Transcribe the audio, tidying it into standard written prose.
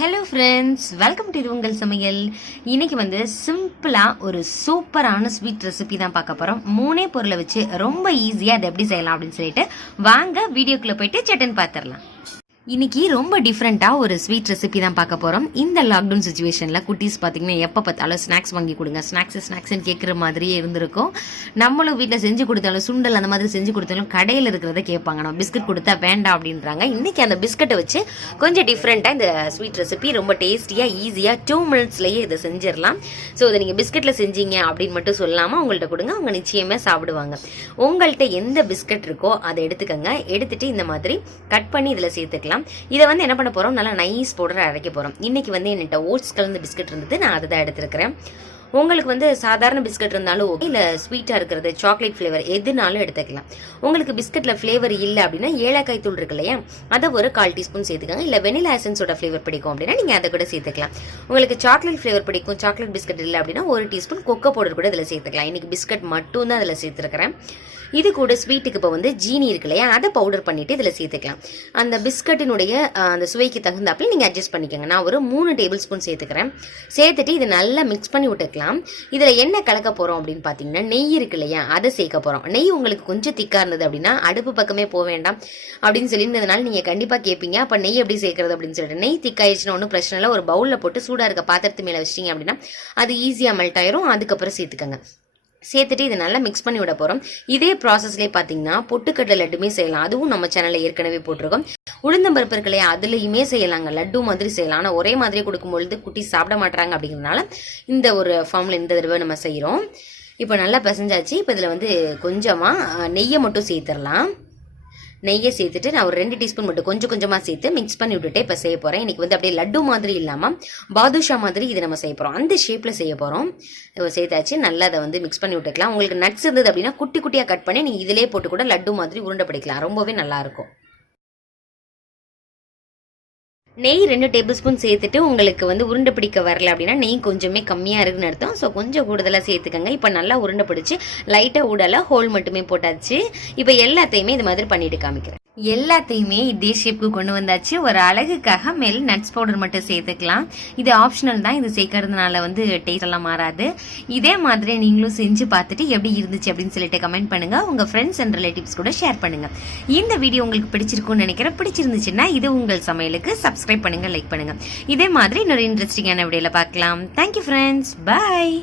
Hello friends, welcome to Ithuungalsamayal. இன்னைக்கு வந்து சிம்பிளாக ஒரு சூப்பரான ஸ்வீட் ரெசிபி தான் பார்க்க போகிறோம். 3 பொருளை வச்சு ரொம்ப ஈஸியாக அதை எப்படி செய்யலாம் அப்படின்னு சொல்லிட்டு வாங்க வீடியோக்குள்ளே போயிட்டு சட்டன் பார்த்துடலாம். இன்னைக்கு ரொம்ப டிஃப்ரெண்ட்டாக ஒரு ஸ்வீட் ரெசிபி தான் பார்க்க போகிறோம். இந்த லாக்டவுன் சுச்சுவேஷனில் குட்டீஸ் பார்த்தீங்கன்னா எப்போ பார்த்தாலும் ஸ்நாக்ஸ் வாங்கி கொடுங்க, ஸ்நாக்ஸ்ன்னு கேட்குற மாதிரியே இருந்திருக்கும். நம்மளும் வீட்டில் செஞ்சு கொடுத்தாலும் சுண்டல் அந்த மாதிரி செஞ்சு கொடுத்தாலும் கடையில் இருக்கிறத கேட்பாங்க, நம்ம பிஸ்கட் கொடுத்தா வேண்டாம் அப்படின்றாங்க. இன்றைக்கி அந்த பிஸ்கட்டை வச்சு கொஞ்சம் டிஃப்ரெண்ட்டாக இந்த ஸ்வீட் ரெசிபி ரொம்ப டேஸ்டியாக ஈஸியாக 2 மினிட்ஸ்லேயே இதை செஞ்சிடலாம். ஸோ இதை நீங்கள் பிஸ்கட்டில் செஞ்சீங்க அப்படின்னு மட்டும் சொல்லாமல் உங்கள்கிட்ட கொடுங்க, அவங்க நிச்சயமாக சாப்பிடுவாங்க. உங்கள்கிட்ட எந்த பிஸ்கட் இருக்கோ அதை எடுத்துக்கோங்க. எடுத்துகிட்டு இந்த மாதிரி கட் பண்ணி இதில் சேர்த்துக்கலாம். இதை வந்து என்ன பண்ண போறோம், நல்லா நைஸ் பவுடர் அரைக்க போறோம். இன்னைக்கு வந்து என்கிட்ட ஓட்ஸ் கலந்த பிஸ்கட் இருந்தது, நான் அதை தான் எடுத்துருக்கிறேன். உங்களுக்கு வந்து சாதாரண பிஸ்கட் இருந்தாலும் ஓகே, இல்லை ஸ்வீட்டாக இருக்கிறது சாக்லேட் ஃப்ளேவர் எதுனாலும் எடுத்துக்கலாம். உங்களுக்கு பிஸ்கட்டில் ஃப்ளேவர் இல்லை அப்படின்னா ஏலக்காய் தூள் இருக்கு இல்லையா, அதை ஒரு 1/4 டீஸ்பூன் சேர்த்துக்கோங்க. இல்லை வெனிலா எசன்ஸோட ஃப்ளேவர் பிடிக்கும் அப்படின்னா நீங்கள் அதை கூட சேர்த்துக்கலாம். உங்களுக்கு சாக்லேட் ஃப்ளேவர் பிடிக்கும், சாக்லேட் பிஸ்கட் இல்லை அப்படின்னா 1 டீஸ்பூன் கொக்கோ பவுடர் கூட இதில் சேர்த்துக்கலாம். இன்னைக்கு பிஸ்கட் மட்டும் தான் அதில் சேர்த்துருக்கிறேன். இது கூட ஸ்வீட்டுக்கு இப்போ வந்து ஜீனி இருக்கு இல்லையா, அதை பவுடர் பண்ணிட்டு இதில் சேர்த்துக்கலாம். அந்த பிஸ்கட்டினுடைய அந்த சுவைக்கு தகுந்தாப்பில் நீங்கள் அட்ஜஸ்ட் பண்ணிக்கோங்க. நான் ஒரு 3 டேபிள் ஸ்பூன் சேர்த்துக்கிறேன். சேர்த்துட்டு இதை நல்லா மிக்ஸ் பண்ணி விட்டுக்கலாம். இதில் என்ன கலக்க போகிறோம் அப்படின்னு பார்த்தீங்கன்னா, நெய் இருக்கு இல்லையா, அதை சேர்க்க போகிறோம். நெய் உங்களுக்கு கொஞ்சம் திக்காக இருந்தது அப்படின்னா அடுப்பு பக்கமே போக வேண்டாம் அப்படின்னு சொல்லியிருந்ததுனால நீங்கள் கண்டிப்பாக கேட்பீங்க, அப்போ நெய் எப்படி சேர்க்கறது அப்படின்னு சொல்லிட்டு. நெய் திக்காயிடுச்சுன்னா ஒன்றும் பிரச்சனை இல்லை, ஒரு பவுலில் போட்டு சூடாக இருக்க பாத்திரத்து மேலே வச்சிட்டிங்க அப்படின்னா அது ஈஸியாக மெல்ட் ஆயிரும். அதுக்கப்புறம் சேர்த்துக்கோங்க. சேர்த்துட்டு இதை நல்லா மிக்ஸ் பண்ணி விட போகிறோம். இதே ப்ராசஸ்லேயே பார்த்தீங்கன்னா பொட்டுக்கடலை லட்டுமே செய்யலாம், அதுவும் நம்ம சேனலில் ஏற்கனவே போட்டிருக்கோம். உளுந்தம்பருப்பு இருக்கு இல்லையா, அதுலேயுமே செய்யலாங்க, லட்டு மாதிரி செய்யலாம். ஆனால் ஒரே மாதிரியே கொடுக்கும்பொழுது குட்டி சாப்பிட மாட்டாங்க அப்படிங்கிறதுனால இந்த ஒரு ஃபார்மில் இந்த தடவை நம்ம செய்கிறோம். இப்போ நல்லா பிசைஞ்சாச்சு. இப்போ இதில் வந்து கொஞ்சமாக நெய்யை மட்டும் சேர்த்துடலாம். நெய்யை சேர்த்துட்டு நான் ஒரு 2 டீஸ்பூன் மட்டும் கொஞ்சம் கொஞ்சமாக சேர்த்து மிக்ஸ் பண்ணி விட்டுட்டு இப்போ செய்ய போகிறேன். இன்றைக்கி வந்து அப்படியே லட்டு மாதிரி இல்லாமல் பாதுஷா மாதிரி இதை நம்ம செய்ய போகிறோம், அந்த ஷேப்பில் செய்ய போகிறோம். இப்போ சேர்த்தாச்சு. நல்லா அதை வந்து மிக்ஸ் பண்ணி விட்டுக்கலாம். உங்களுக்கு நட்ஸ் இருந்தது அப்படின்னா குட்டி குட்டியாக கட் பண்ணி நீங்கள் இதிலே போட்டு கூட லட்டு மாதிரி உருண்டை பிடிக்கலாம், ரொம்பவே நல்லாயிருக்கும். நெய் 2 டேபிள் ஸ்பூன் சேர்த்துட்டு உங்களுக்கு வந்து உருண்டை பிடிக்க வரல அப்படின்னா நெய் கொஞ்சமே கம்மியாக இருக்குன்னு அர்த்தம். ஸோ கொஞ்சம் கூடுதலாக சேர்த்துக்கங்க. இப்போ நல்லா உருண்டை பிடிச்சி லைட்டாக ஊடலை ஹோல் மட்டுமே போட்டாச்சு. இப்போ எல்லாத்தையுமே இது மாதிரி பண்ணிட்டு காமிக்கிறேன். எல்லாத்தையுமே இதே ஷேப்புக்கு கொண்டு வந்தாச்சு. ஒரு அழகுக்காக மேல் நட்ஸ் பவுடர் மட்டும் சேர்த்துக்கலாம். இது ஆப்ஷனல் தான், இது சேர்க்கறதுனால வந்து டேஸ்ட் எல்லாம் மாறாது. இதே மாதிரி நீங்களும் செஞ்சு பார்த்துட்டு எப்படி இருந்துச்சு அப்படின்னு சொல்லிட்டு கமெண்ட் பண்ணுங்க. உங்க ஃப்ரெண்ட்ஸ் அண்ட் ரிலேட்டிவ்ஸ் கூட ஷேர் பண்ணுங்க. இந்த வீடியோ உங்களுக்கு பிடிச்சிருக்கும்னு நினைக்கிறேன். பிடிச்சிருந்துச்சுன்னா இது உங்கள் சமையலுக்கு சப்ஸ்கிரைப் பண்ணுங்க, லைக் பண்ணுங்க. இதே மாதிரி இன்னொரு இன்ட்ரெஸ்டிங்கான வீடியோல பார்க்கலாம். தேங்க்யூ ஃப்ரெண்ட்ஸ், பாய்.